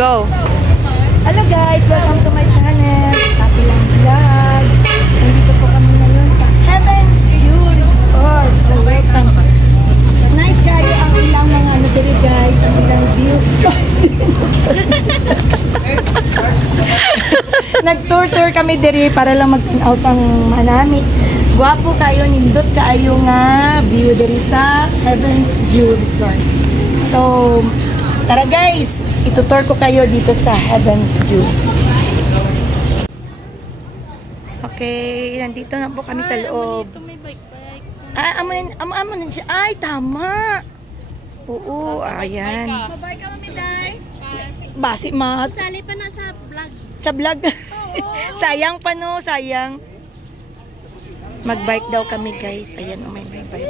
Go! Hello guys! Welcome to my channel. Happy lang vlog. Nandito po kami ngayon sa Heaven's Jewelry Store. Welcome. Nice kayo ang ilang mga ano dito guys. Ang ilang view. Nag-tour kami diri para lang magtanaw sang manami. Guwapo kayo, nindot kaayo nga view diri sa Heaven's Jewelry Store. So, tara guys! Itutur ko kayo dito sa Heaven's Jewelry. Okay, nandito na po kami sa loob. Amo na siya. Ay, tama! Oo, ayan. Babay ka, Mami Day. Basi, mat. Sali pa na sa vlog. Sa vlog. Sayang pa no, sayang. Mag-bike daw kami guys. Ayan, may bike.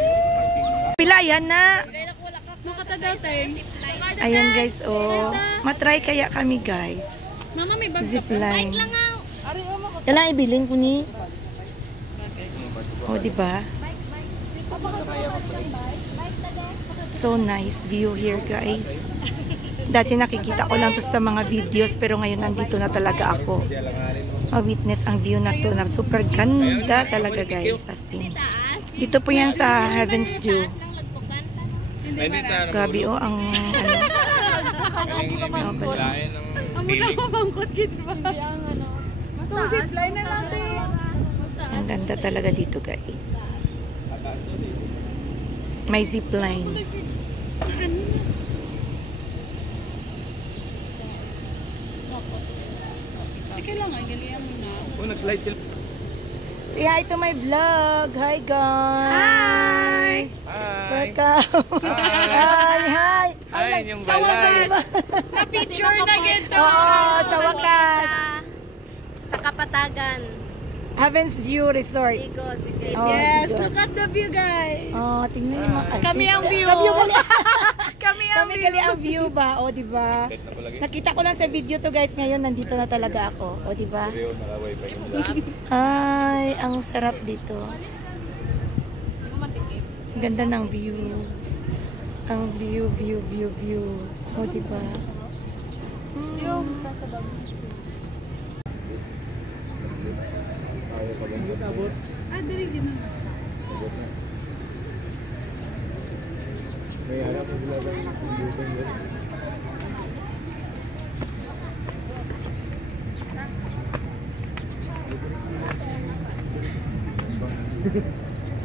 Pila, yan na. Makatadaw tayo. Ayan guys, oh. Matry kaya kami guys. Mama, may bag Zipline. bike lang nga. Kailangan ibilin ko ni. Oh, diba? So nice view here guys. Dati nakikita ko lang to sa mga videos pero ngayon nandito na talaga ako. Ma-witness ang view na to na super ganda talaga guys. As in. Dito po yan sa Heaven's Jewelry. Gabi oh, ang ano. Ang ganda talaga dito guys. May zipline. Say hi to my vlog. Hi guys. Hi. Welcome. Hi. Hi, yung balas. Na-picture na gid Sa wakas. Sa Kapatagan. Heaven's Jewelry Resort. Igos. Oh, Yes, Igos. look at the view guys. Oh, tingnan niyo mga. Kami ang view. Kami gali ang view ba? O, di ba? Nakita ko lang sa video to guys. Ngayon nandito na talaga ako. O, di ba? Ay, ang sarap dito. Ganda ng view. Ang view. O, di ba? Diri din na. May harap mo sila ba yung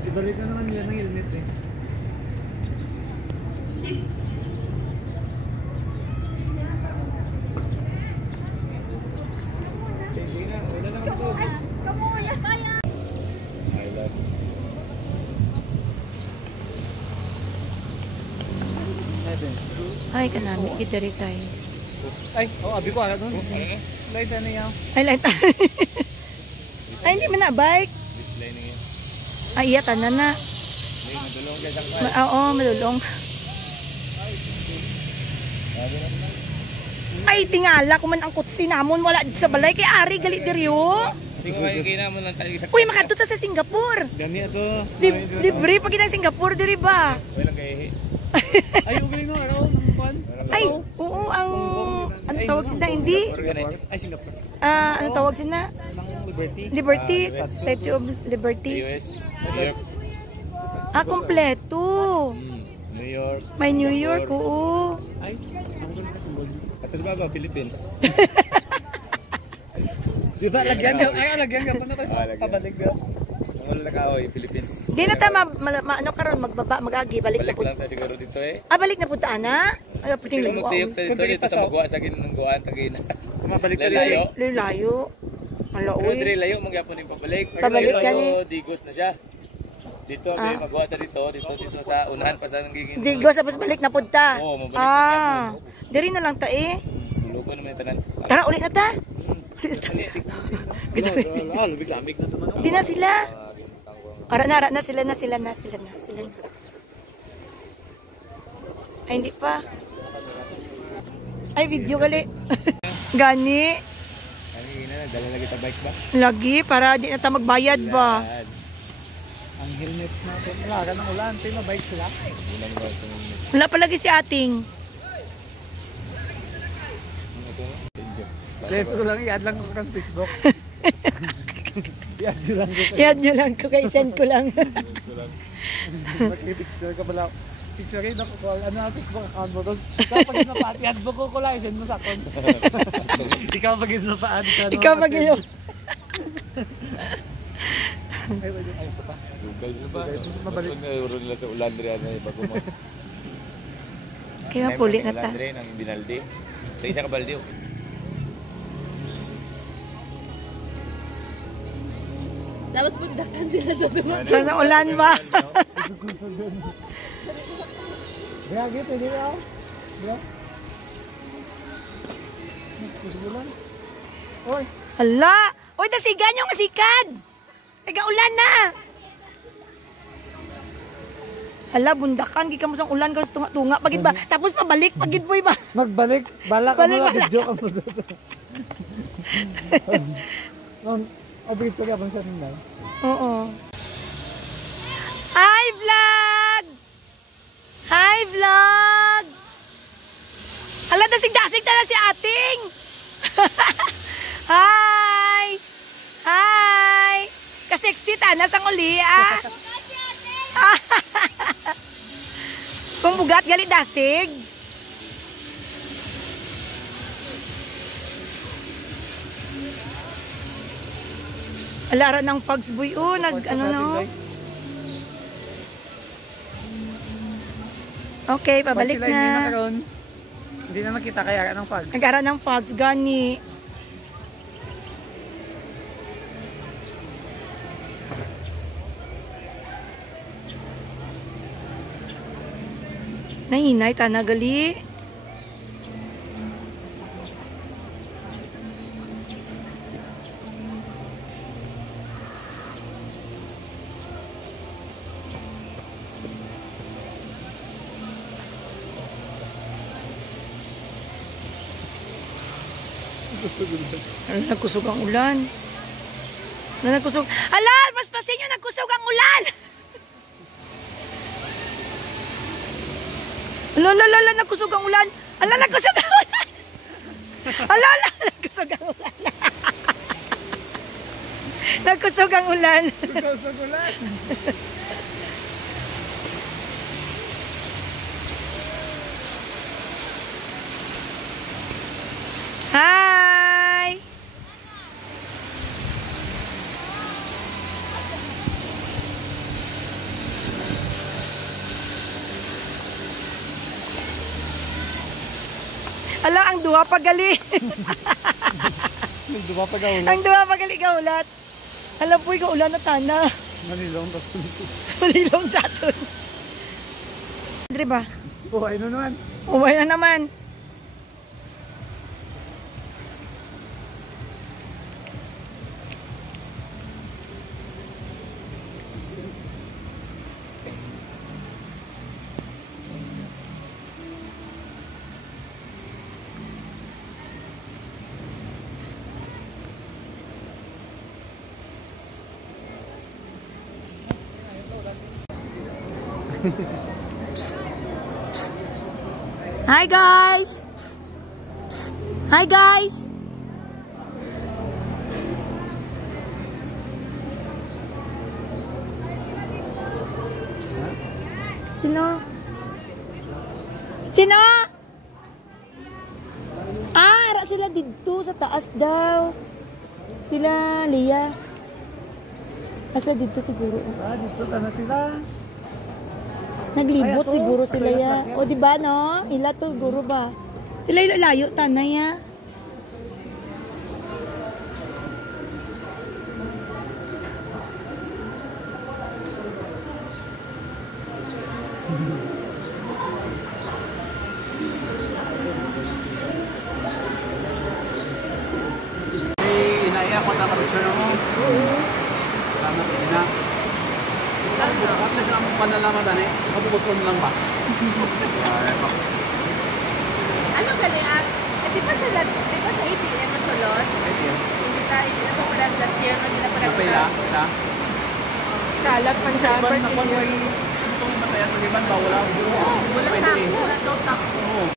ibalik na naman yan ng helmet eh. Sige na, wala na ako. Ay, kanami. Kitari guys. Ay, abi ko ala doon. Light na niya. Ay, light. Ay, hindi mo na bike. Ay, iya, tanan na. Oo, madulong. Ay, tingala ko man ang kutsi namon. Wala sa balay. Kay Ari, galit diri o. Uy, makadto sa Singapore. Gani ato. Libre pag kita Singapore diri ba? Walang kay. Ay, ugaling no araw ng kwan. Ay, oo, ang tawag sila hindi. Ay, Singapore. Ano tawag sila? Liberty. Statue of Liberty. US. New York. Kompleto. New York. May New York, oo. Ay, atas ba Philippines? Di ba lagyan ka? Ay, lagyan ka pa na pabalik ka. Wala na ka yung Philippines. Di na ta ano karon magagi balik na Balik pud. lang ta siguro dito eh. Balik na pud ta ana. Ay puting Kung magtiyop dito ta magwa sa ng guan tagina. Mabalik ta layo. Layo. Ala Pero uy. dire layo magyapon ning pabalik. Pabalik Pero gani. Digos na siya. Dito abi magwa ta dito sa unahan pa sa nangiging. Di go sa balik na pud ta. Oo, mabalik. Diri na lang ta eh. Lugo naman yung tanan. Tara ulit na ta. Lubig lamig na naman. Di na sila. Ara na sila na. Ay hindi pa. Ay video gali. Gani. Dala lagi ta bike ba? Lagi para di na ta magbayad ba. Ang helmets natin. Wala ka ng ulan. Tayo mabike sila. Wala pa lagi si ating. Save ko lang, i-add lang ko kang Facebook. I-add nyo lang ko. I-add nyo lang ko, kay send ko lang. Mag-picture ka pala. Picture ako ko, ano ang Facebook account mo. Tapos kapag napati-add mo ko lang, send mo sa account. Ikaw pag napaan ka. Ikaw mag-iyo. Ay, ito pa. Google na ba? Mabalik. Mayroon nila sa Ulandria na iba mo. Kaya mapuli na ta. Ulandria ng binaldi. Sa isa ka baldi. Tapos bundakan sila sa dumaan. Sana ulan ba? Gagi, pwede ka. Bro. Kusubulan. Oy. Hala! Uy, dasigan yung asikad! Nag-ulan na! Hala, bundakan. Gika mo sa ulan ka sa tunga-tunga. Pagid ba? Tapos pabalik. Pagid boy ba? Magbalik. Bala ka Balik, mula. bala. Video ka mo doon. O, picture ka bang sa nila? Oo. Hi, vlog! Hi, vlog! Hala, dasig-dasig na lang si ating! Hi! Hi! Kaseksi tanas ang uli, ah! Kung bugat, galit dasig. Alara ng fogs boy, oh, ano na, oh. Okay, pabalik Pag sila hindi na. nakaroon, hindi na makita kaya ng pag. Nagkaroon ng fogs, gani. Nahinay, tanagali. Nagkusog ang ulan. Nagkusog. Hala, mas pasin nyo, nagkusog ang ulan. Lala, nagkusog ang ulan. Ala, nagkusog ang ulan. Ala, nagkusog ang ulan. Nagkusog ang ulan. Nagkusog ang ulan. Hi! Ala, ang duha pagali. Nagduwa pa ka ulan. Ang duha pagali ka ulat. Alam po, ikaw ulan na tana. Manilong pa. Malilong daton. Dre ba? Oh, ano naman? Umay na naman. Hi guys! Hi guys! Sino? Sino? Ah, ara sila dito sa taas daw. Sila Lia. Asa dito siguro. Ah, dito ka na sila. Naglibot Ay, ato. siguro sila Ato yung ya. sasakyan. O di ba no? Ila to guro ba? Ila layo tanay ya. Hey, inaya ko na picture mo. Sana pwede na. At least ang panalaman na eh. Mabukot lang ba? Ano gali at? Di ba sa ATM masulod? Hindi na to pala last year, hindi na pala Kapila, ita. Kalat pang sa Iban na kung may itong imatayan, pag iban ba, wala. Wala tax, wala daw tax. Oo.